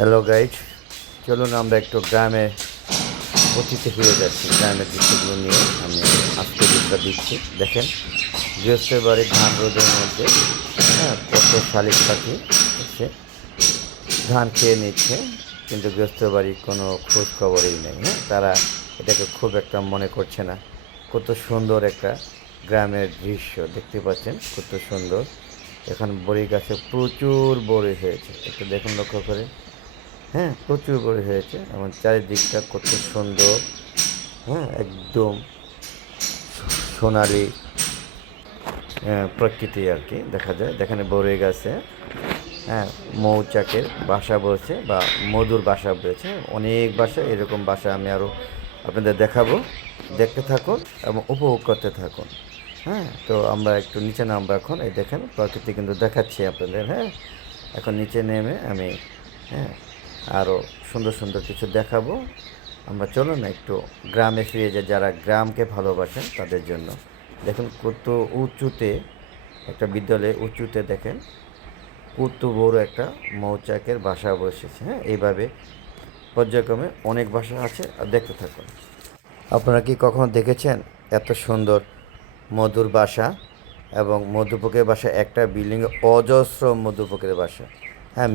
Hello guide, চলুন আমরা একটু গ্রামে অতীতে ফিরে যাচ্ছি। গ্রামের দৃশ্যগুলো নিয়ে আমি আজকে দিকটা দিচ্ছি। দেখেন, গৃহস্থের বাড়ির ধান রোদের মধ্যে কত শালিক পাখি এসে ধান খেয়ে নিচ্ছে, কিন্তু গৃহস্থের বাড়ির কোনো খোঁজ খবরই নেই। তারা এটাকে খুব একটা মনে করছে না। কত সুন্দর একটা গ্রামের দৃশ্য দেখতে পাচ্ছেন, কত সুন্দর। এখন বড়ি গাছে প্রচুর বড়ি হয়েছে, একটু দেখুন লক্ষ্য করে। প্রচুর বড়ি হয়েছে এবং চারিদিকটা কত সুন্দর। একদম সোনালি প্রকৃতি আর কি দেখা যায়। যেখানে বড়ি গাছে মৌচাকের বাসা বলছে বা মধুর বাসা বলেছে, অনেক বাসা। এরকম বাসা আমি আরও আপনাদের দেখাবো, দেখতে থাকুন এবং উপভোগ করতে থাকুন। তো আমরা একটু নিচে নামবো এখন। এই দেখেন, প্রকৃতি কিন্তু দেখাচ্ছি আপনাদের। এখন নিচে নেমে আমি আরও সুন্দর সুন্দর কিছু দেখাবো। আমরা চলুন একটু গ্রামে ফিরে যাই, যারা গ্রামকে ভালোবাসেন তাদের জন্য। দেখুন কত উঁচুতে একটা বিদ্যালয়ে, উঁচুতে দেখেন কত বড় একটা মৌচাকের বাসা বসেছে। এইভাবে পর্যায়ক্রমে অনেক বাসা আছে, আর দেখতে থাকুন। আপনারা কি কখনো দেখেছেন এত সুন্দর মধুর বাসা? এবং মধুপোকের বাসা, একটা বিল্ডিংয়ে অজস্র মধুপোকের বাসা।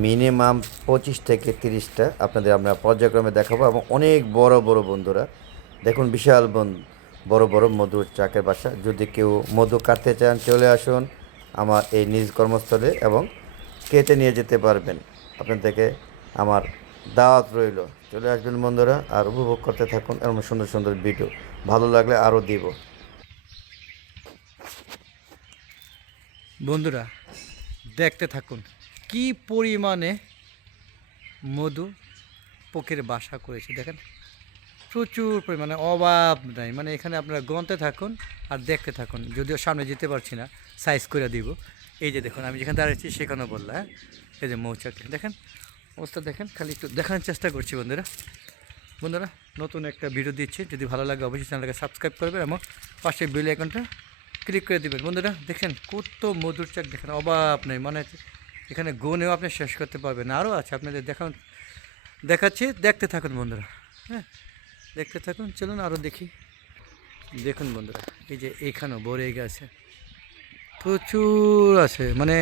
মিনিমাম 25 থেকে 30টা আপনাদের আমরা পর্যায়ক্রমে দেখাবো। এবং অনেক বড় বড় বন্ধুরা দেখুন, বিশাল বড় বড় মধুর চাকের বাসা। যদি কেউ মধু কাটতে চান, চলে আসুন আমার এই নিজ কর্মস্থলে এবং কেটে নিয়ে যেতে পারবেন। আপনাদেরকে আমার দাওয়াত রইল, চলে আসবেন বন্ধুরা আর উপভোগ করতে থাকুন এরকম সুন্দর সুন্দর ভিডিও। ভালো লাগলে আরও দিব। বন্ধুরা দেখতে থাকুন কি পরিমাণে মধু পোকের বাসা করেছে। দেখেন প্রচুর পরিমাণে, অভাব নাই। মানে এখানে আপনারা গন্তে থাকুন আর দেখতে থাকুন। যদিও সামনে যেতে পারছি না, সাইজ করে দিব। এই যে দেখুন, আমি যেখানে দাঁড়িয়েছি সেখানেও বললাম। এই যে মৌচাক দেখেন, অবস্থা দেখেন। খালি একটু দেখানোর চেষ্টা করছি বন্ধুরা। বন্ধুরা নতুন একটা ভিডিও দিচ্ছি, যদি ভালো লাগে অবশ্যই চ্যানেলটাকে সাবস্ক্রাইব করবেন এবং পাশে বেল আইকনটা ক্লিক করে দেবেন। বন্ধুরা দেখেন কত মধুর চাক, দেখেন অভাব নেই। মানে এখানে গুনেও আপনি শেষ করতে পারবেন, আরও আছে আপনাদের দেখাচ্ছি, দেখতে থাকুন বন্ধুরা। দেখতে থাকুন, চলুন আরও দেখি। দেখুন বন্ধুরা, এই যে এইখানেও বড়ে গেছে, প্রচুর আছে। মানে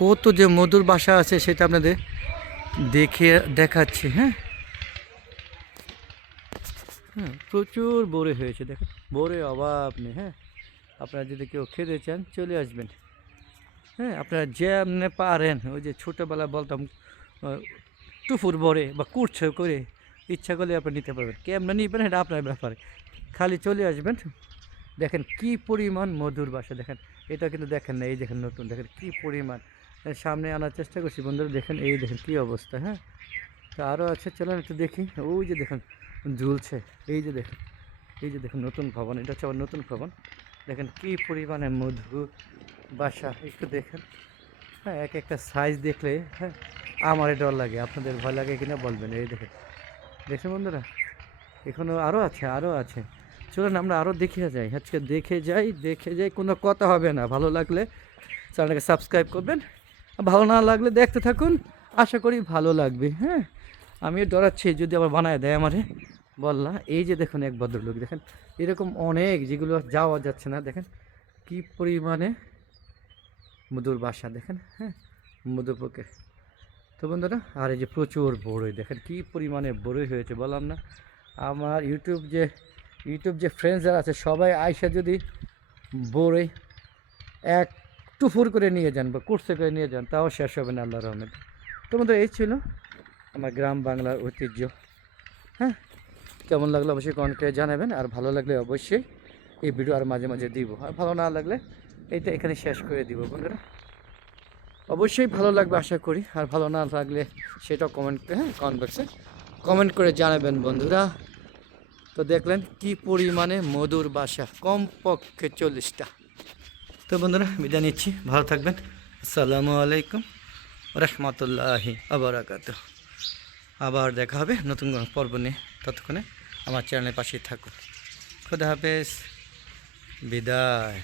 কত যে মধুর বাসা আছে সেটা আপনাদের দেখাচ্ছি। প্রচুর বড়ে হয়েছে, দেখেন বড়ে অভাব নেই। আপনারা যদি কেউ খেতে চান চলে আসবেন। আপনারা যেমনি পারেন, ওই যে ছোটোবেলায় বলতাম টুফুর বড়ে বা কুড়ছে করে ইচ্ছা করলে আপনি নিতে পারবেন। কেমন নিবেন এটা আপনার ব্যাপারে, খালি চলে আসবেন। দেখেন কি পরিমাণ মধুর বাসা, দেখেন এটা কিন্তু দেখেন না। এই দেখেন নতুন, দেখেন কি পরিমাণ। সামনে আনার চেষ্টা করছি বন্ধুরা, দেখেন এই দেখেন কি অবস্থা। তো আরও আছে, চলেন একটু দেখি। ওই যে দেখেন ঝুলছে, এই যে দেখেন, এই যে দেখেন নতুন ভবন, এটা হচ্ছে আমার নতুন ভবন। দেখেন কি পরিমাণে মধু বাসা, একটু দেখেন। এক একটা সাইজ দেখলে আমারই ডর লাগে। আপনাদের ভয় লাগে কিনা বলবেন। এই দেখেন, দেখেন বন্ধুরা, এখনও আরও আছে, আরও আছে। চলুন আমরা আরও দেখে যাই। আজকে দেখে যাই, কোনো কথা হবে না। ভালো লাগলে চ্যানেলটাকে সাবস্ক্রাইব করবেন, ভালো না লাগলে দেখতে থাকুন, আশা করি ভালো লাগবে। আমি ডরাচ্ছি যদি আবার বানায় দেয় আমারে বললা। এই যে দেখুন এক ভদ্রলোক, দেখেন এরকম অনেক, যেগুলো যাওয়া যাচ্ছে না। দেখেন কি পরিমাণে মধুর বাসা, দেখেন মধুপোকে। তো বন্ধুরা, আর এই যে প্রচুর বড়ই, দেখেন কি পরিমাণে বড়ই হয়েছে বললাম না। আমার ইউটিউব যে ফ্রেন্ডস যারা আছে সবাই আইসা যদি বড়ই এক টুফুর করে নিয়ে যান বা কুর্সে করে নিয়ে যান, তাও শেষ হবে না আল্লাহর রহমতে। তো বন্ধুরা এই ছিল আমার গ্রাম বাংলার ঐতিহ্য। কেমন লাগলো অবশ্যই কমেন্ট করে জানাবেন। আর ভালো লাগলে অবশ্যই এই ভিডিও আর মাঝে মাঝে দিব, আর ভালো না লাগলে এইটা এখানে শেষ করে দিব। বন্ধুরা অবশ্যই ভালো লাগবে আশা করি, আর ভালো না লাগলে সেটাও কমেন্ট বক্সে কমেন্ট করে জানাবেন বন্ধুরা। তো দেখলেন কি পরিমাণে মধুর বাসা, কমপক্ষে 40টা। তো বন্ধুরা বিদায় নিচ্ছি, ভালো থাকবেন। আসসালামু আলাইকুম রহমতুল্লাহি আবরাকাতুহ। আবার দেখা হবে নতুন কোনো পর্ব নিয়ে। ততক্ষণে আমার চ্যানেলের পাশেই থাকুন। খুদা হাফেজ, বিদায়।